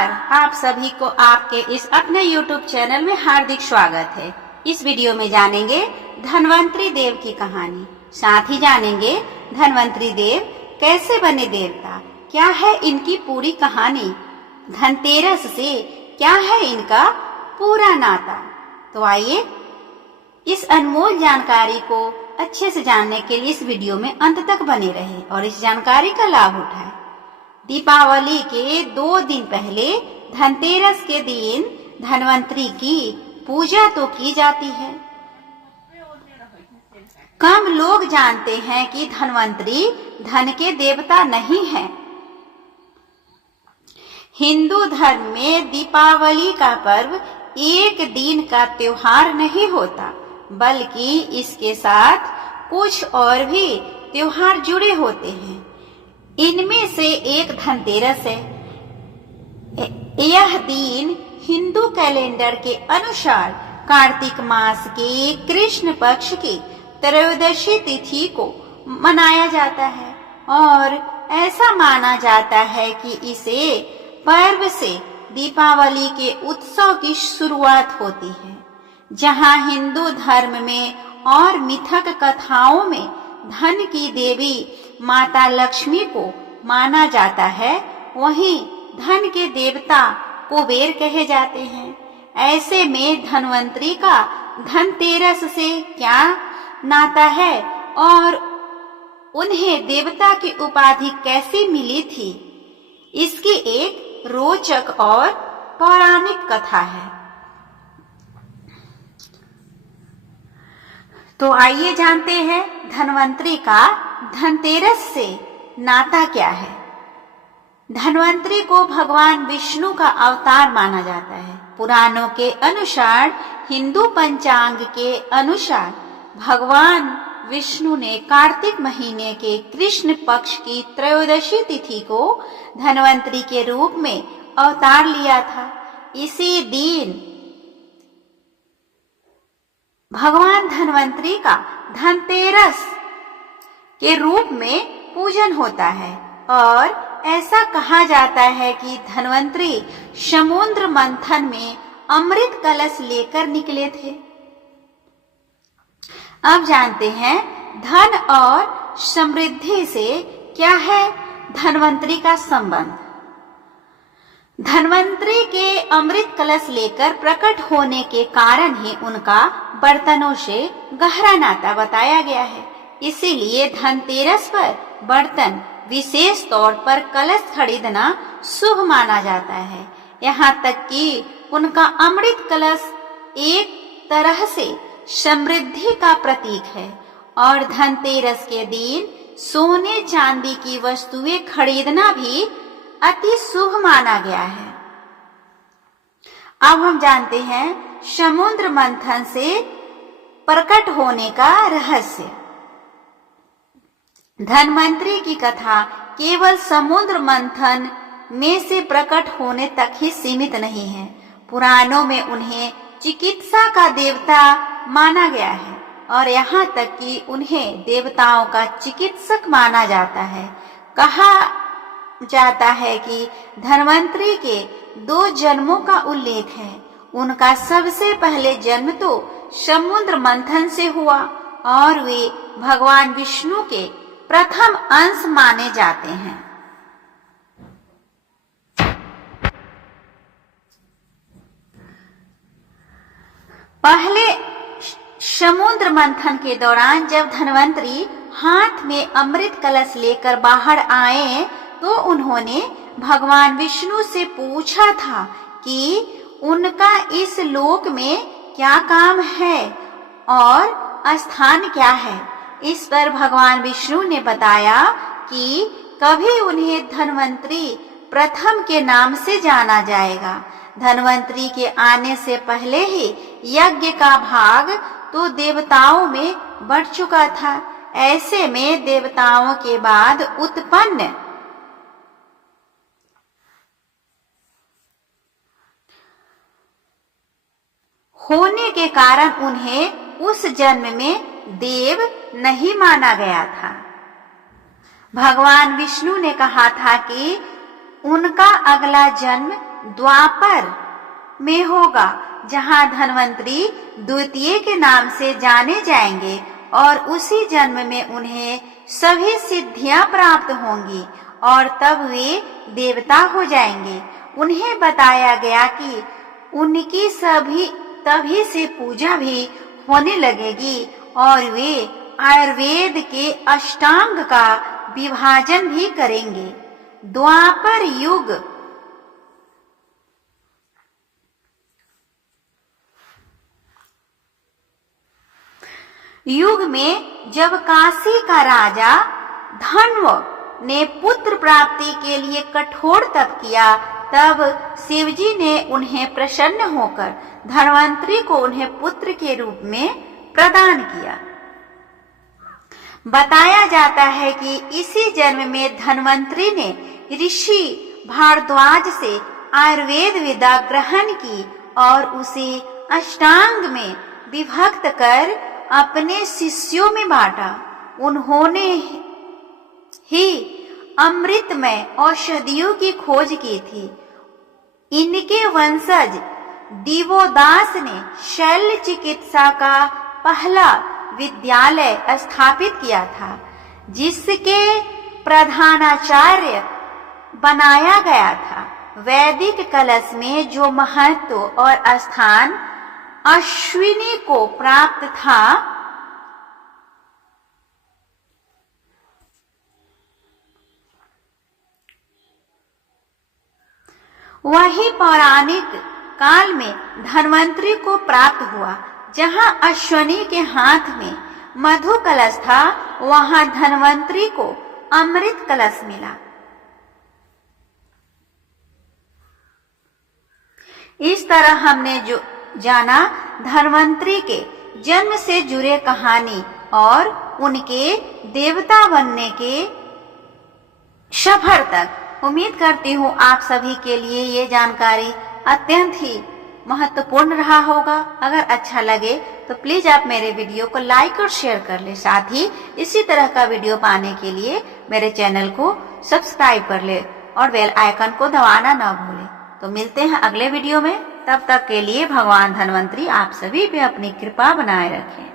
नमस्कार। आप सभी को आपके इस अपने YouTube चैनल में हार्दिक स्वागत है। इस वीडियो में जानेंगे धन्वंतरी देव की कहानी, साथ ही जानेंगे धन्वंतरी देव कैसे बने देवता, क्या है इनकी पूरी कहानी, धनतेरस से क्या है इनका पूरा नाता। तो आइए इस अनमोल जानकारी को अच्छे से जानने के लिए इस वीडियो में अंत तक बने रहे और इस जानकारी का लाभ उठाएं। दीपावली के 2 दिन पहले धनतेरस के दिन धन्वंतरी की पूजा तो की जाती है। कम लोग जानते हैं कि धन्वंतरी धन के देवता नहीं है। हिंदू धर्म में दीपावली का पर्व एक दिन का त्योहार नहीं होता, बल्कि इसके साथ कुछ और भी त्योहार जुड़े होते हैं। इनमें से एक धनतेरस है। यह दिन हिंदू कैलेंडर के अनुसार कार्तिक मास के कृष्ण पक्ष की त्रयोदशी तिथि को मनाया जाता है और ऐसा माना जाता है कि इसे पर्व से दीपावली के उत्सव की शुरुआत होती है। जहां हिंदू धर्म में और मिथक कथाओं में धन की देवी माता लक्ष्मी को माना जाता है, वहीं धन के देवता कुबेर कहे जाते हैं। ऐसे में धन्वंतरी का धनतेरस से क्या नाता है और उन्हें देवता की उपाधि कैसी मिली थी, इसकी एक रोचक और पौराणिक कथा है। तो आइए जानते हैं धन्वंतरी का धनतेरस से नाता क्या है। धन्वंतरी को भगवान विष्णु का अवतार माना जाता है। पुराणों के अनुसार, हिंदू पंचांग के अनुसार भगवान विष्णु ने कार्तिक महीने के कृष्ण पक्ष की त्रयोदशी तिथि को धन्वंतरी के रूप में अवतार लिया था। इसी दिन भगवान धन्वंतरी का धनतेरस के रूप में पूजन होता है और ऐसा कहा जाता है कि धन्वंतरी समुद्र मंथन में अमृत कलश लेकर निकले थे। अब जानते हैं धन और समृद्धि से क्या है धन्वंतरी का संबंध। धन्वंतरी के अमृत कलश लेकर प्रकट होने के कारण ही उनका बर्तनों से गहरा नाता बताया गया है। इसीलिए धनतेरस पर बर्तन, विशेष तौर पर कलश खरीदना शुभ माना जाता है। यहाँ तक कि उनका अमृत कलश एक तरह से समृद्धि का प्रतीक है और धनतेरस के दिन सोने चांदी की वस्तुएं खरीदना भी अति शुभ माना गया है। अब हम जानते हैं समुद्र मंथन से प्रकट होने का रहस्य। धन्वंतरी की कथा केवल समुद्र मंथन में से प्रकट होने तक ही सीमित नहीं है। पुराणों में उन्हें चिकित्सा का देवता माना गया है और यहाँ तक कि उन्हें देवताओं का चिकित्सक माना जाता है। कहा जाता है कि धन्वंतरी के 2 जन्मों का उल्लेख है। उनका सबसे पहले जन्म तो समुद्र मंथन से हुआ और वे भगवान विष्णु के प्रथम अंश माने जाते हैं। पहले समुद्र मंथन के दौरान जब धन्वंतरी हाथ में अमृत कलश लेकर बाहर आए तो उन्होंने भगवान विष्णु से पूछा था कि उनका इस लोक में क्या काम है और स्थान क्या है। इस पर भगवान विष्णु ने बताया कि कभी उन्हें धन्वंतरी प्रथम के नाम से जाना जाएगा। धन्वंतरी के आने से पहले ही यज्ञ का भाग तो देवताओं में बढ़ चुका था। ऐसे में देवताओं के बाद उत्पन्न होने के कारण उन्हें उस जन्म में देव नहीं माना गया था। भगवान विष्णु ने कहा था कि उनका अगला जन्म द्वापर में होगा, जहां धन्वंतरी द्वितीय के नाम से जाने जाएंगे और उसी जन्म में उन्हें सभी सिद्धियां प्राप्त होंगी और तब वे देवता हो जाएंगे। उन्हें बताया गया कि उनकी तभी से पूजा भी होने लगेगी और वे आयुर्वेद के अष्टांग का विभाजन भी करेंगे। द्वापर युग में जब काशी का राजा धन्व ने पुत्र प्राप्ति के लिए कठोर तप किया, तब शिवजी ने उन्हें प्रसन्न होकर धन्वंतरी को उन्हें पुत्र के रूप में प्रदान किया। बताया जाता है कि इसी जन्म में धन्वंतरी ने ऋषि भारद्वाज से आयुर्वेद विद्या ग्रहण की और उसे अष्टांग में विभक्त कर अपने शिष्यों में बांटा। उन्होंने ही अमृतमय औषधियों की खोज की थी। इनके वंशज दिवोदास ने शल्य चिकित्सा का पहला विद्यालय स्थापित किया था, जिसके प्रधानाचार्य बनाया गया था। वैदिक कलश में जो महत्व और स्थान अश्विनी को प्राप्त था, वही पौराणिक काल में धन्वंतरी को प्राप्त हुआ। जहां अश्विनी के हाथ में मधु कलश था, वहां धन्वंतरी को अमृत कलश मिला। इस तरह हमने जो जाना धन्वंतरी के जन्म से जुड़े कहानी और उनके देवता बनने के सफर तक। उम्मीद करती हूँ आप सभी के लिए ये जानकारी अत्यंत ही महत्वपूर्ण रहा होगा। अगर अच्छा लगे तो प्लीज आप मेरे वीडियो को लाइक और शेयर कर ले। साथ ही इसी तरह का वीडियो पाने के लिए मेरे चैनल को सब्सक्राइब कर ले और बेल आइकन को दबाना न भूले। तो मिलते हैं अगले वीडियो में। तब तक के लिए भगवान धन्वंतरी आप सभी पे अपनी कृपा बनाए रखें।